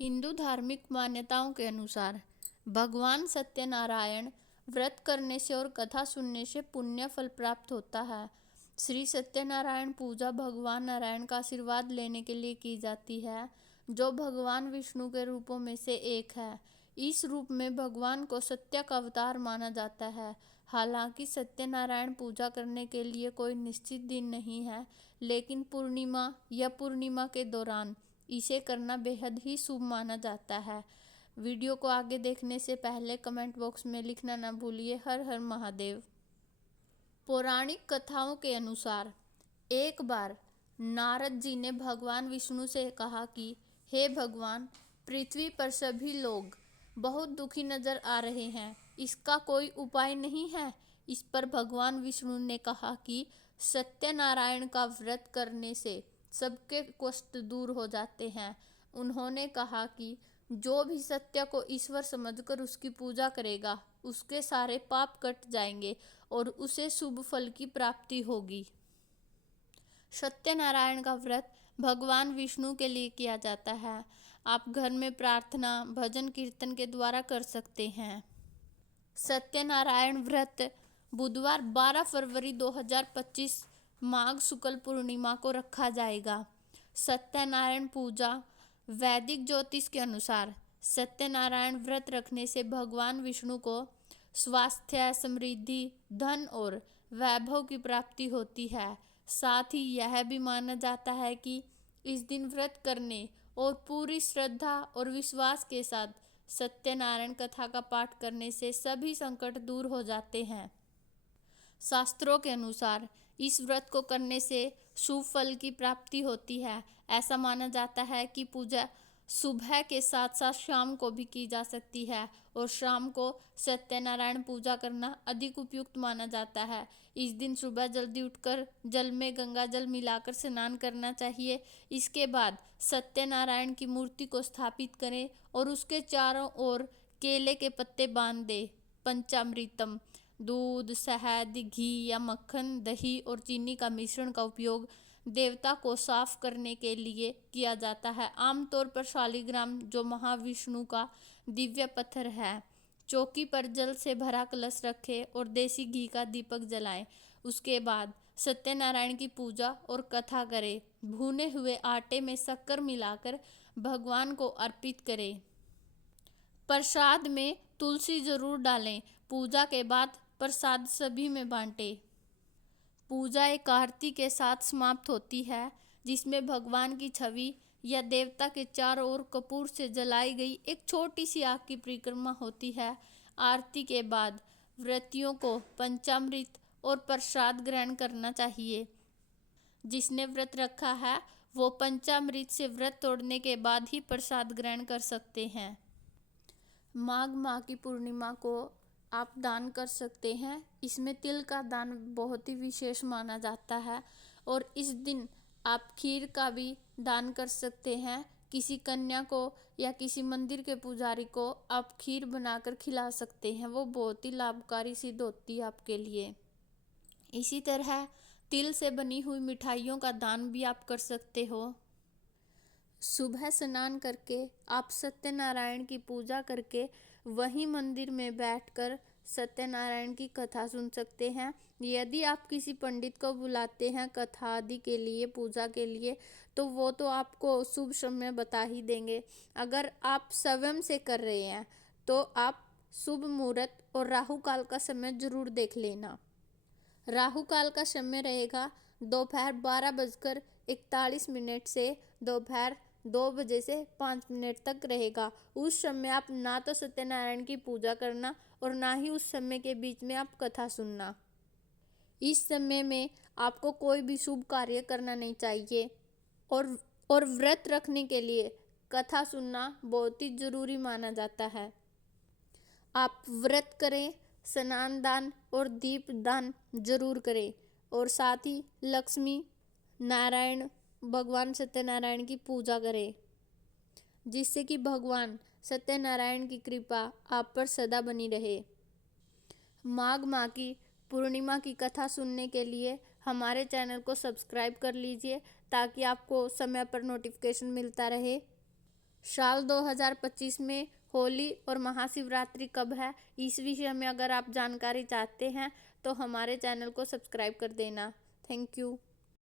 हिंदू धार्मिक मान्यताओं के अनुसार भगवान सत्यनारायण व्रत करने से और कथा सुनने से पुण्य फल प्राप्त होता है। श्री सत्यनारायण पूजा भगवान नारायण का आशीर्वाद लेने के लिए की जाती है, जो भगवान विष्णु के रूपों में से एक है। इस रूप में भगवान को सत्य का अवतार माना जाता है। हालांकि सत्यनारायण पूजा करने के लिए कोई निश्चित दिन नहीं है, लेकिन पूर्णिमा या पूर्णिमा के दौरान इसे करना बेहद ही शुभ माना जाता है। वीडियो को आगे देखने से पहले कमेंट बॉक्स में लिखना ना भूलिए, हर हर महादेव। पौराणिक कथाओं के अनुसार एक बार नारद जी ने भगवान विष्णु से कहा कि हे भगवान, पृथ्वी पर सभी लोग बहुत दुखी नजर आ रहे हैं, इसका कोई उपाय नहीं है। इस पर भगवान विष्णु ने कहा कि सत्यनारायण का व्रत करने से सबके कष्ट दूर हो जाते हैं। उन्होंने कहा कि जो भी सत्य को ईश्वर समझकर उसकी पूजा करेगा, उसके सारे पाप कट जाएंगे और उसे शुभ फल की प्राप्ति होगी। सत्यनारायण का व्रत भगवान विष्णु के लिए किया जाता है। आप घर में प्रार्थना, भजन कीर्तन के द्वारा कर सकते हैं। सत्यनारायण व्रत बुधवार 12 फरवरी 2025 माघ शुक्ल पूर्णिमा को रखा जाएगा। सत्यनारायण पूजा वैदिक ज्योतिष के अनुसार सत्यनारायण व्रत रखने से भगवान विष्णु को स्वास्थ्य, समृद्धि, धन और वैभव की प्राप्ति होती है। साथ ही यह भी माना जाता है कि इस दिन व्रत करने और पूरी श्रद्धा और विश्वास के साथ सत्यनारायण कथा का पाठ करने से सभी संकट दूर हो जाते हैं। शास्त्रों के अनुसार इस व्रत को करने से शुभ फल की प्राप्ति होती है। ऐसा माना जाता है कि पूजा सुबह के साथ साथ शाम को भी की जा सकती है और शाम को सत्यनारायण पूजा करना अधिक उपयुक्त माना जाता है। इस दिन सुबह जल्दी उठकर जल में गंगा जल मिलाकर स्नान करना चाहिए। इसके बाद सत्यनारायण की मूर्ति को स्थापित करें और उसके चारों ओर केले के पत्ते बांध दें। पंचामृतम दूध, शहद, घी या मक्खन, दही और चीनी का मिश्रण का उपयोग देवता को साफ करने के लिए किया जाता है। आमतौर पर शालिग्राम, जो महाविष्णु का दिव्य पत्थर है, चौकी पर जल से भरा कलश रखें और देसी घी का दीपक जलाएं। उसके बाद सत्यनारायण की पूजा और कथा करें। भुने हुए आटे में शक्कर मिलाकर भगवान को अर्पित करें। प्रसाद में तुलसी जरूर डालें। पूजा के बाद प्रसाद सभी में बांटें। पूजा एक आरती के साथ समाप्त होती है, जिसमें भगवान की छवि या देवता के चारों ओर कपूर से जलाई गई एक छोटी सी आग की परिक्रमा होती है। आरती के बाद व्रतियों को पंचामृत और प्रसाद ग्रहण करना चाहिए। जिसने व्रत रखा है वो पंचामृत से व्रत तोड़ने के बाद ही प्रसाद ग्रहण कर सकते हैं। माघ माह की पूर्णिमा को आप दान कर सकते हैं। इसमें तिल का दान बहुत ही विशेष माना जाता है और इस दिन आप खीर का भी दान कर सकते हैं। किसी कन्या को या किसी मंदिर के पुजारी को आप खीर बनाकर खिला सकते हैं, वो बहुत ही लाभकारी सिद्ध होती है आपके लिए। इसी तरह तिल से बनी हुई मिठाइयों का दान भी आप कर सकते हो। सुबह स्नान करके आप सत्यनारायण की पूजा करके वहीं मंदिर में बैठकर सत्यनारायण की कथा सुन सकते हैं। यदि आप किसी पंडित को बुलाते हैं कथा आदि के लिए, पूजा के लिए, तो वो तो आपको शुभ समय बता ही देंगे। अगर आप स्वयं से कर रहे हैं तो आप शुभ मुहूर्त और राहु काल का समय जरूर देख लेना। राहु काल का समय रहेगा दोपहर 12:41 से दोपहर 2 से 5 तक रहेगा। उस समय आप ना तो सत्यनारायण की पूजा करना और ना ही उस समय के बीच में आप कथा सुनना। इस समय में आपको कोई भी शुभ कार्य करना नहीं चाहिए और व्रत रखने के लिए कथा सुनना बहुत ही जरूरी माना जाता है। आप व्रत करें, स्नान दान और दीप दान जरूर करें और साथ ही लक्ष्मी नारायण भगवान सत्यनारायण की पूजा करें, जिससे कि भगवान सत्यनारायण की कृपा आप पर सदा बनी रहे। माघ माह की पूर्णिमा की कथा सुनने के लिए हमारे चैनल को सब्सक्राइब कर लीजिए ताकि आपको समय पर नोटिफिकेशन मिलता रहे। साल 2025 में होली और महाशिवरात्रि कब है, इस विषय में अगर आप जानकारी चाहते हैं तो हमारे चैनल को सब्सक्राइब कर देना। Thank you.